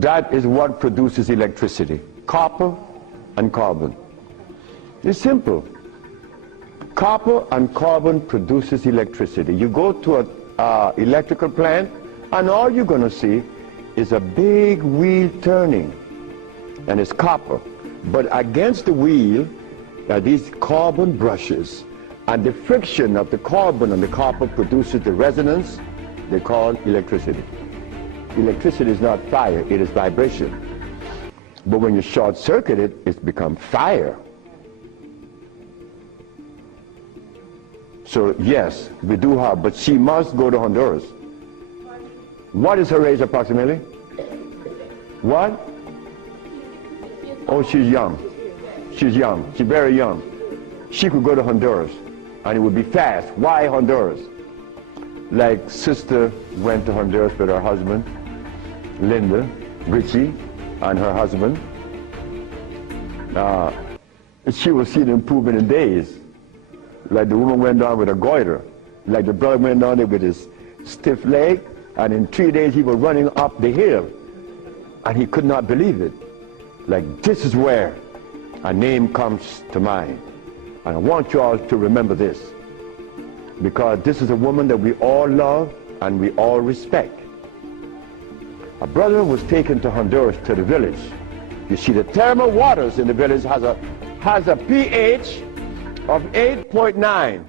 That is what produces electricity. Copper and carbon. It's simple. Copper and carbon produces electricity. You go to an electrical plant, and all you're going to see is a big wheel turning, and it's copper. But against the wheel are these carbon brushes, and the friction of the carbon and the copper produces the resonance they call electricity. Electricity is not fire, it is vibration. But when you short circuit it, it's become fire. So yes, we do have, but she must go to Honduras. What is her age approximately? What? Oh, she's young. She's young. She's very young. She could go to Honduras, and it would be fast. Why Honduras? Like sister went to Honduras with her husband, Linda, Richie, and her husband. She will see the improvement in days. Like the woman went down with a goiter. Like the brother went down there with his stiff leg, and in 3 days he was running up the hill. And he could not believe it. Like, this is where a name comes to mind. And I want you all to remember this, because this is a woman that we all love and we all respect. A brother was taken to Honduras, to the village. You see, the thermal waters in the village has a pH of 8.9.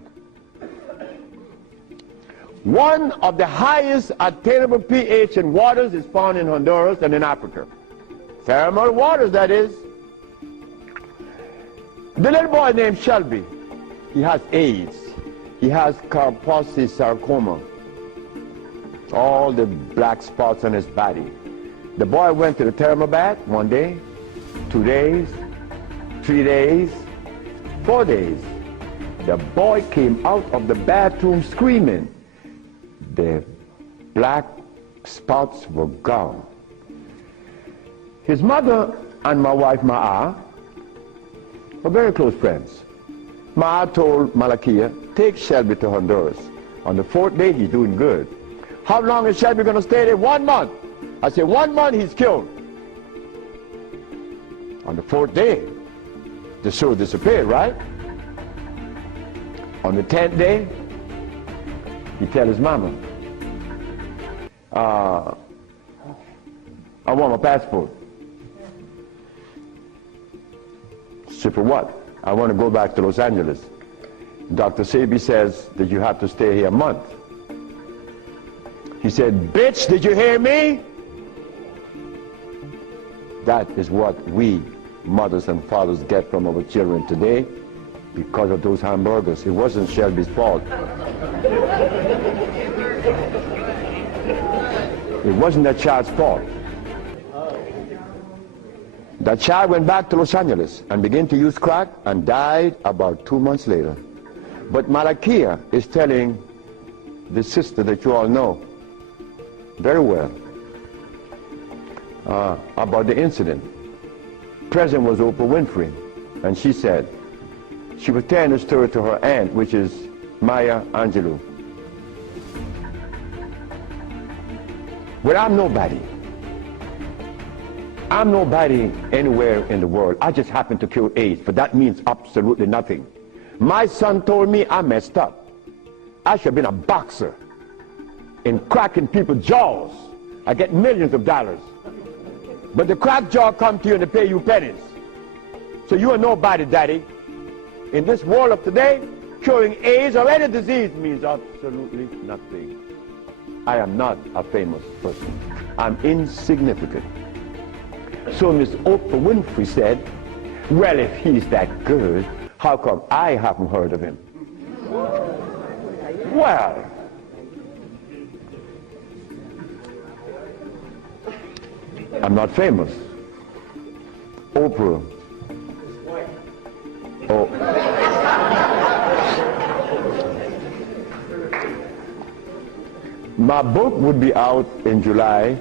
One of the highest attainable pH in waters is found in Honduras and in Africa. Thermal waters, that is. The little boy named Shelby, he has AIDS. He has Kaposi sarcoma. All the black spots on his body. The boy went to the thermal bath 1 day, 2 days, 3 days, 4 days. The boy came out of the bathroom screaming. The black spots were gone. His mother and my wife Ma'a were very close friends. Ma'a told Malakia, take Shelby to Honduras. On the 4th day, he's doing good. How long is Shelby going to stay there? 1 month. I said, 1 month, he's killed. On the 4th day, the soul disappeared, right? On the 10th day, he tell his mama, I want my passport. She said, for what? I want to go back to Los Angeles. Dr. Sebi says that you have to stay here a month. He said, bitch, did you hear me? That is what we mothers and fathers get from our children today because of those hamburgers. It wasn't Shelby's fault. It wasn't that child's fault. That child went back to Los Angeles and began to use crack and died about 2 months later. But Malakia is telling the sister that you all know very well about the incident. Present was Oprah Winfrey, and she said, she was telling the story to her aunt, which is Maya Angelou. Well, I'm nobody. I'm nobody anywhere in the world. I just happen to cure AIDS, but that means absolutely nothing. My son told me I messed up. I should have been a boxer in cracking people's jaws. I get millions of dollars. But the crack jaw come to you and they pay you pennies. So you are nobody, daddy. In this world of today, curing AIDS or any disease means absolutely nothing. I am not a famous person. I'm insignificant. So Miss Oprah Winfrey said, well, if he's that good, how come I haven't heard of him? Well, I'm not famous. Oprah. Oh. My book would be out in July.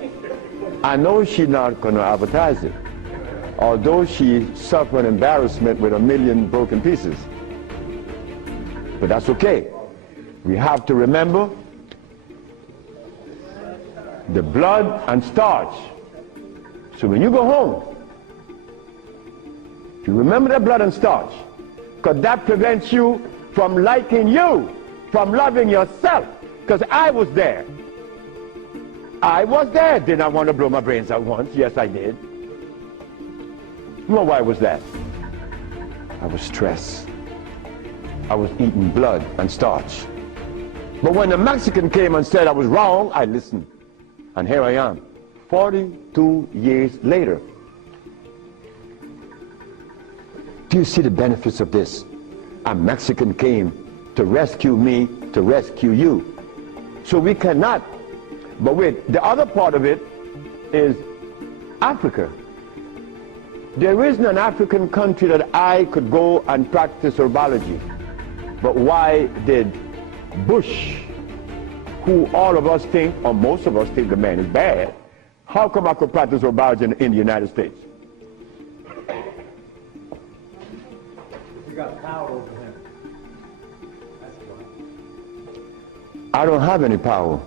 I know she's not going to advertise it, although she suffered embarrassment with 1 million broken pieces. But that's okay. We have to remember the blood and starch So when you go home, you remember the blood and starch, because that prevents you from liking you, from loving yourself, because I was there. I was there. Did I want to blow my brains out once? Yes, I did. Well, why was that? I was stressed. I was eating blood and starch. But when the Mexican came and said I was wrong, I listened. And here I am, 42 years later. Do you see the benefits of this? A Mexican came to rescue me, to rescue you. So we cannot. But wait, the other part of it is Africa. There isn't an African country that I could go and practice herbology. But why did Bush, who all of us think, or most of us think the man is bad, how come I could practice herbology in the United States? You got power over him. That's why. I don't have any power.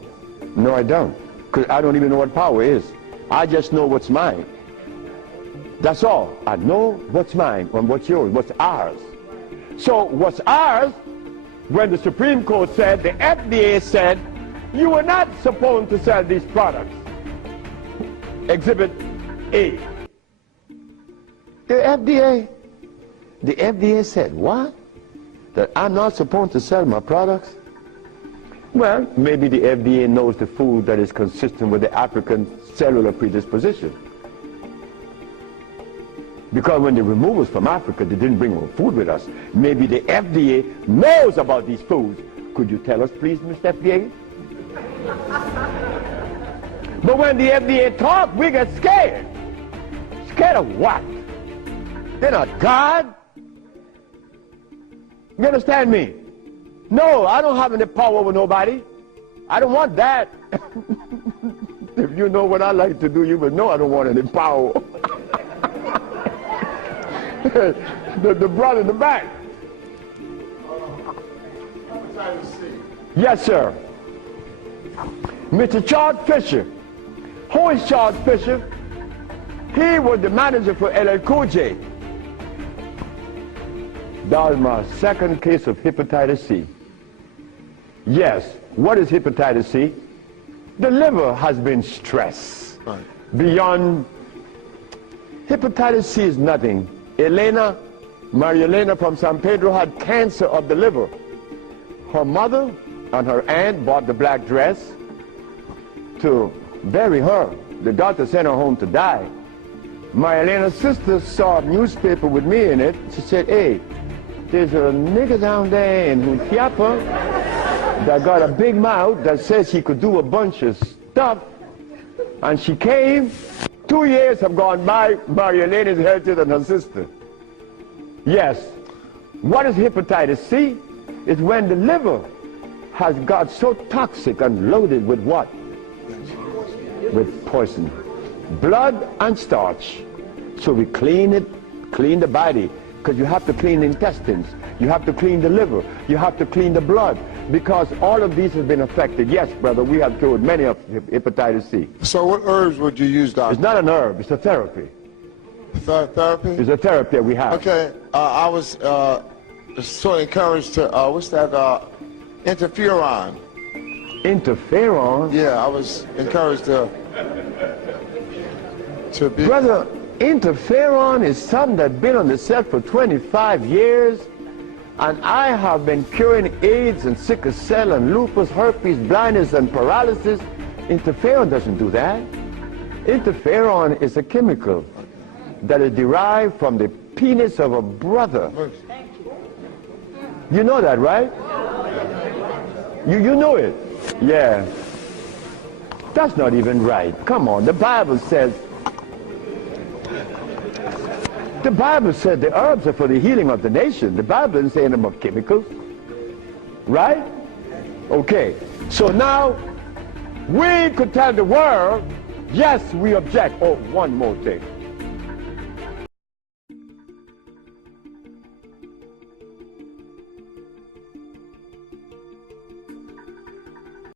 No, I don't. Because I don't even know what power is. I just know what's mine. That's all. I know what's mine and what's yours, what's ours. So what's ours, when the Supreme Court said, the FDA said, you were not supposed to sell these products. Exhibit A. The FDA said, what? That I'm not supposed to sell my products? Well, maybe the FDA knows the food that is consistent with the African cellular predisposition. Because when they removed us from Africa, they didn't bring our food with us. Maybe the FDA knows about these foods. Could you tell us, please, Mr. FDA? But when the FDA talk, we get scared. Scared of what? They're not God. You understand me? No, I don't have any power over nobody. I don't want that. If you know what I like to do, you would know I don't want any power. the brother in the back. Yes, sir. Mr. Charles Fisher. Who is Charles Fisher? He was the manager for LL Cool J. That was my second case of hepatitis C. Yes, what is hepatitis C? The liver has been stressed. Right. Beyond, hepatitis C is nothing. Maria Elena from San Pedro had cancer of the liver. Her mother and her aunt bought the black dress to bury her. The doctor sent her home to die. Maria Elena's sister saw a newspaper with me in it. She said, hey, there's a nigger down there in Jutiapa that got a big mouth that says he could do a bunch of stuff. And she came. 2 years have gone by. Maria Elena is healthier than her sister. Yes. What is hepatitis C? It's when the liver has got so toxic and loaded with what? With poison. Blood and starch. So we clean it, clean the body, because you have to clean the intestines, you have to clean the liver, you have to clean the blood, because all of these have been affected. Yes, brother, we have cured many of hepatitis C. So what herbs would you use, doctor? It's not an herb, it's a therapy. Therapy? It's a therapy that we have. Okay, I was sort of encouraged to, what's that, interferon. Interferon? Yeah, I was encouraged to be... Brother, interferon is something that's been on the set for 25 years, and I have been curing AIDS and sickle cell and lupus, herpes, blindness, and paralysis. Interferon doesn't do that. Interferon is a chemical that is derived from the penis of a brother. You know that, right? You know it. Yeah. That's not even right. Come on, the Bible says the herbs are for the healing of the nation. The Bible didn't say anything about chemicals. Right? Okay. So now, we could tell the world, yes, we object. Oh, one more thing.